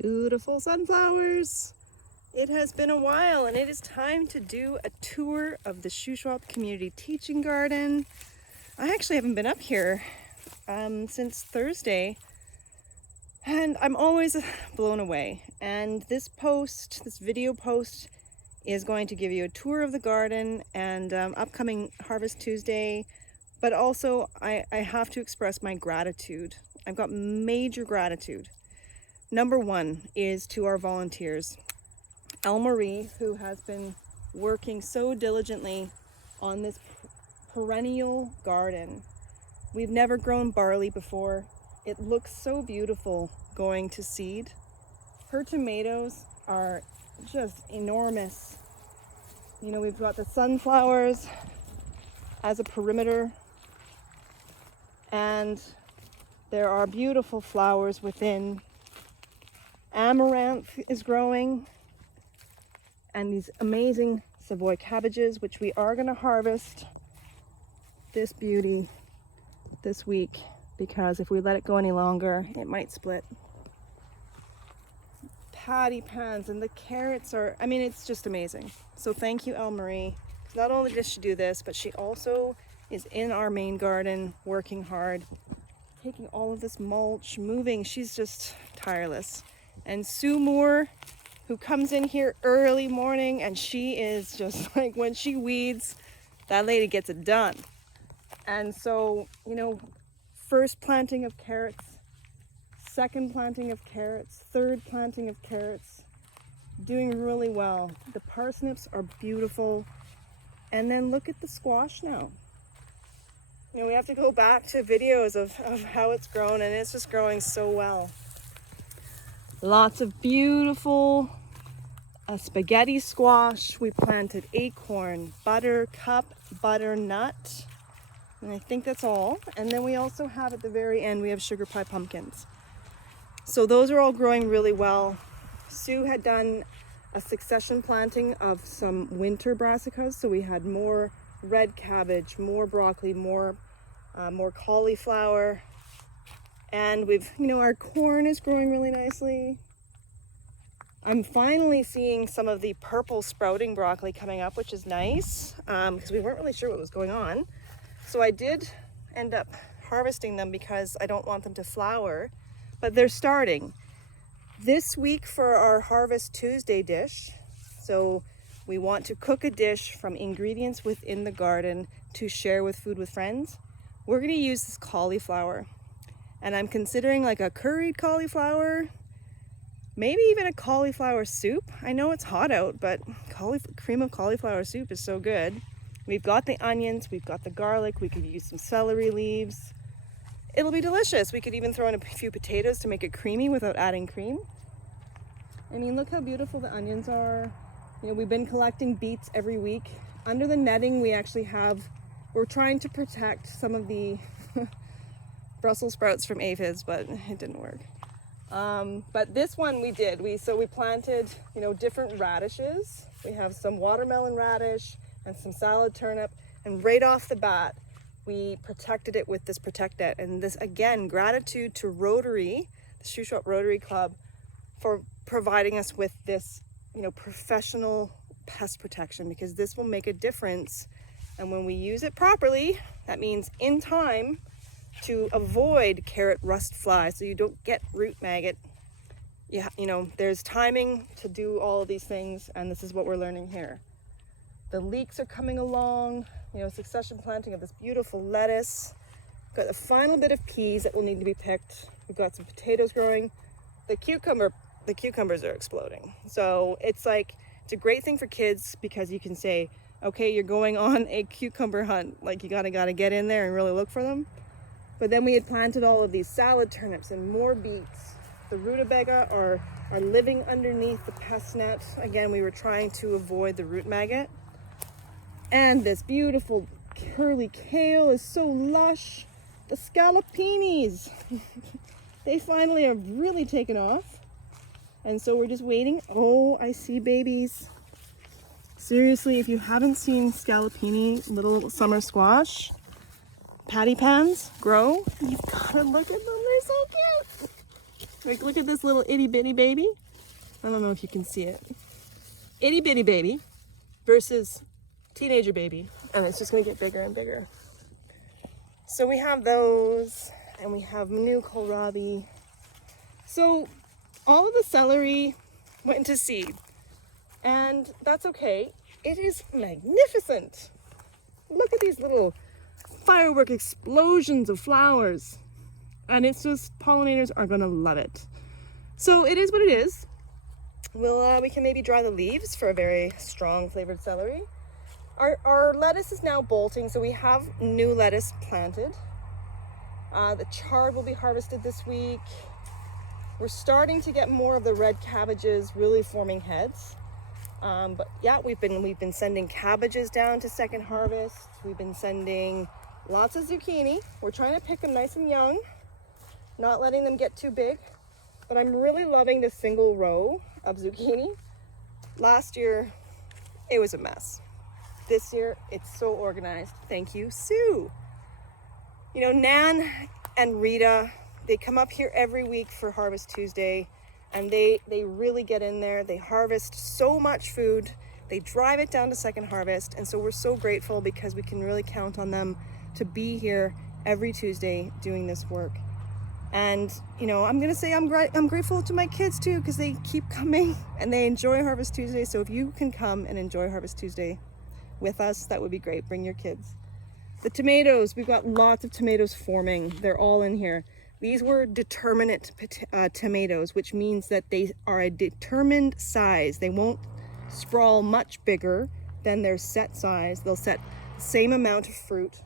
Beautiful sunflowers. It has been a while and it is time to do a tour of the Shuswap Community Teaching Garden. I actually haven't been up here since Thursday and I'm always blown away. And this video post is going to give you a tour of the garden and upcoming Harvest Tuesday. But also I have to express my gratitude. I've got major gratitude. Number one is to our volunteers. Marie, who has been working so diligently on this perennial garden. We've never grown barley before. It looks so beautiful going to seed. Her tomatoes are just enormous. You know, we've got the sunflowers as a perimeter, and there are beautiful flowers within. Amaranth is growing, and these amazing Savoy cabbages, which we are going to harvest this beauty this week, because if we let it go any longer, it might split. Patty pans, and the carrots are, I mean, it's just amazing. So thank you, Marie. Not only does she do this, but she also is in our main garden working hard, taking all of this mulch, moving. She's just tireless. And Sue Moore, who comes in here early morning, and she is just like, when she weeds, that lady gets it done. And so, you know, first planting of carrots, second planting of carrots, third planting of carrots, doing really well. The parsnips are beautiful. And then look at the squash now. You know, we have to go back to videos of how it's grown, and it's just growing so well. Lots of beautiful spaghetti squash. We planted acorn, buttercup, butternut, and I think that's all. And then we also have at the very end, we have sugar pie pumpkins. So those are all growing really well. Sue had done a succession planting of some winter brassicas. So we had more red cabbage, more broccoli, more cauliflower. And we've, you know, our corn is growing really nicely. I'm finally seeing some of the purple sprouting broccoli coming up, which is nice, because we weren't really sure what was going on. So I did end up harvesting them because I don't want them to flower, but they're starting. This week for our Harvest Tuesday dish, so we want to cook a dish from ingredients within the garden to share with Food with Friends. We're going to use this cauliflower. And I'm considering like a curried cauliflower, maybe even a cauliflower soup. I know it's hot out, but cream of cauliflower soup is so good. We've got the onions, we've got the garlic, we could use some celery leaves. It'll be delicious. We could even throw in a few potatoes to make it creamy without adding cream. I mean, look how beautiful the onions are. You know, we've been collecting beets every week. Under the netting, we're trying to protect some of the Brussels sprouts from aphids, but it didn't work. But this one we did. So we planted, you know, different radishes. We have some watermelon radish and some salad turnip. And right off the bat, we protected it with this Protect Net. And this, again, gratitude to Rotary, the Shuswap Rotary Club, for providing us with this, you know, professional pest protection, because this will make a difference. And when we use it properly, that means in time, to avoid carrot rust fly, so you don't get root maggot. You know, there's timing to do all of these things, and this is what we're learning here. The leeks are coming along, you know, succession planting of this beautiful lettuce. Got a final bit of peas that will need to be picked. We've got some potatoes growing. The cucumbers are exploding. So it's a great thing for kids, because you can say, okay, you're going on a cucumber hunt. Like, you gotta get in there and really look for them. But then we had planted all of these salad turnips and more beets. The rutabaga are living underneath the pest net. Again, we were trying to avoid the root maggot. And this beautiful curly kale is so lush. The scallopinis, they finally have really taken off. And so we're just waiting. Oh, I see babies. Seriously, if you haven't seen scallopini, little summer squash, patty pans grow, you've got to look at them. They're so cute. Like, look at this little itty bitty baby. I don't know if you can see it. Itty bitty baby versus teenager baby. And it's just gonna get bigger and bigger. So we have those, and we have new kohlrabi. So all of the celery went into seed, and that's okay. It is magnificent. Look at these little firework explosions of flowers. And it's just, pollinators are gonna love it. So it is what it is. We can maybe dry the leaves for a very strong flavored celery. Our lettuce is now bolting, so we have new lettuce planted. The chard will be harvested this week. We're starting to get more of the red cabbages really forming heads. But yeah, we've been sending cabbages down to second harvest. We've been sending lots of zucchini. We're trying to pick them nice and young, not letting them get too big. But I'm really loving this single row of zucchini. Last year, it was a mess. This year, it's so organized. Thank you, Sue. You know, Nan and Rita, they come up here every week for Harvest Tuesday, and they really get in there. They harvest so much food. They drive it down to second harvest, and so we're so grateful because we can really count on them to be here every Tuesday doing this work. And, you know, I'm going to say I'm grateful to my kids too, because they keep coming and they enjoy Harvest Tuesday. So if you can come and enjoy Harvest Tuesday with us, that would be great. Bring your kids. The tomatoes, we've got lots of tomatoes forming. They're all in here. These were determinate tomatoes, which means that they are a determined size. They won't sprawl much bigger than their set size. They'll set the same amount of fruit,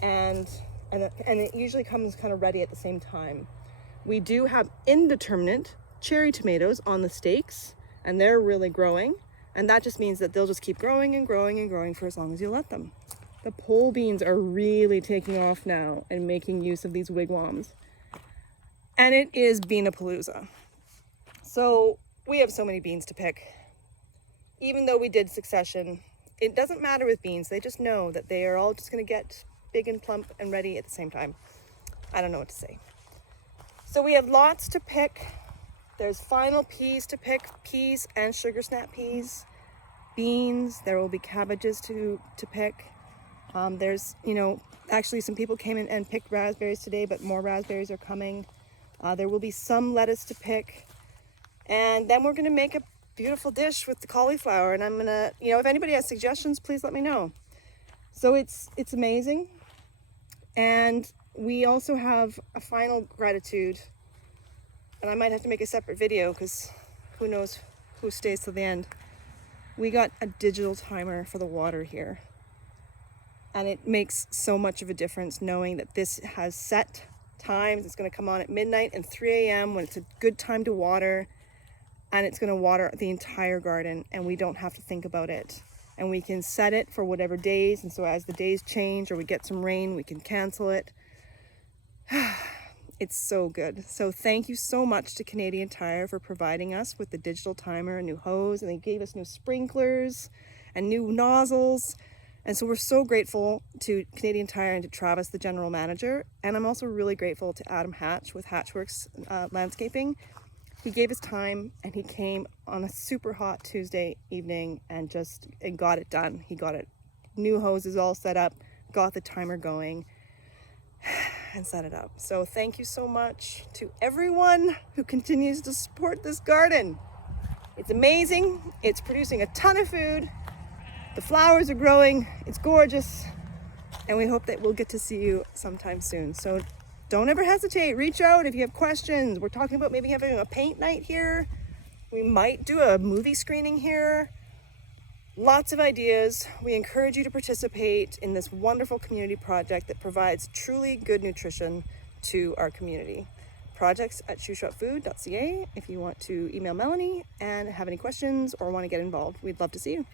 and it usually comes kind of ready at the same time. We do have indeterminate cherry tomatoes on the stakes, and they're really growing, and that just means that they'll just keep growing and growing and growing for as long as you let them. The pole beans are really taking off now and making use of these wigwams. And it is bean-a-palooza. So we have so many beans to pick. Even though we did succession, it doesn't matter with beans. They just know that they are all just going to get big and plump and ready at the same time. I don't know what to say. So we have lots to pick. There's final peas to pick, peas and sugar snap peas, beans. There will be cabbages to pick. There's, you know, actually some people came in and picked raspberries today, but more raspberries are coming. There will be some lettuce to pick. And then we're going to make a beautiful dish with the cauliflower. And I'm going to, you know, if anybody has suggestions, please let me know. So it's amazing. And we also have a final gratitude. And I might have to make a separate video because who knows who stays till the end. We got a digital timer for the water here. And it makes so much of a difference knowing that this has set times. It's going to come on at midnight and 3 a.m. when it's a good time to water. And it's going to water the entire garden, and we don't have to think about it. And we can set it for whatever days. And so as the days change or we get some rain, we can cancel it. It's so good. So thank you so much to Canadian Tire for providing us with the digital timer, a new hose, and they gave us new sprinklers and new nozzles. And so we're so grateful to Canadian Tire and to Travis, the general manager. And I'm also really grateful to Adam Hatch with Hatchworks Landscaping. He gave his time and he came on a super hot Tuesday evening and got it done. He got it. New hoses all set up, got the timer going and set it up. So thank you so much to everyone who continues to support this garden. It's amazing. It's producing a ton of food. The flowers are growing, it's gorgeous, and we hope that we'll get to see you sometime soon. So don't ever hesitate, reach out if you have questions. We're talking about maybe having a paint night here. We might do a movie screening here. Lots of ideas. We encourage you to participate in this wonderful community project that provides truly good nutrition to our community. Projects at shuswapfood.ca if you want to email Melanie and have any questions or want to get involved. We'd love to see you.